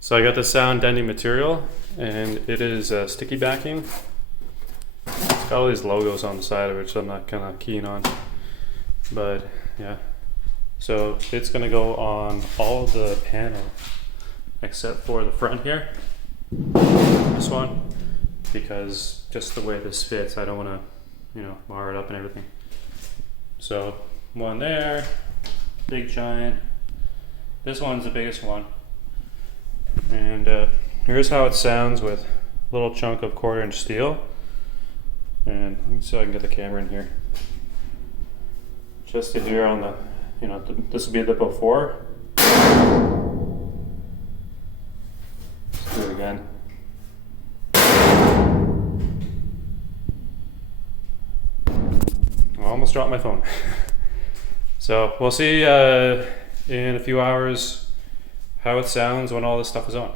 So I got the sound deadening material, and it is sticky backing. It's got all these logos on the side of it, which I'm not kind of keen on. But yeah, so it's gonna go on all of the panel except for the front here, this one, because just the way this fits, I don't want to, you know, mar it up and everything. So one there, big giant. This one's the biggest one. And here's how it sounds with a little chunk of 1/4" steel. And let me see if I can get the camera in here. Just to hear on the, you know, this would be the before. Let's do it again. I almost dropped my phone. So we'll see in a few hours how it sounds when all this stuff is on.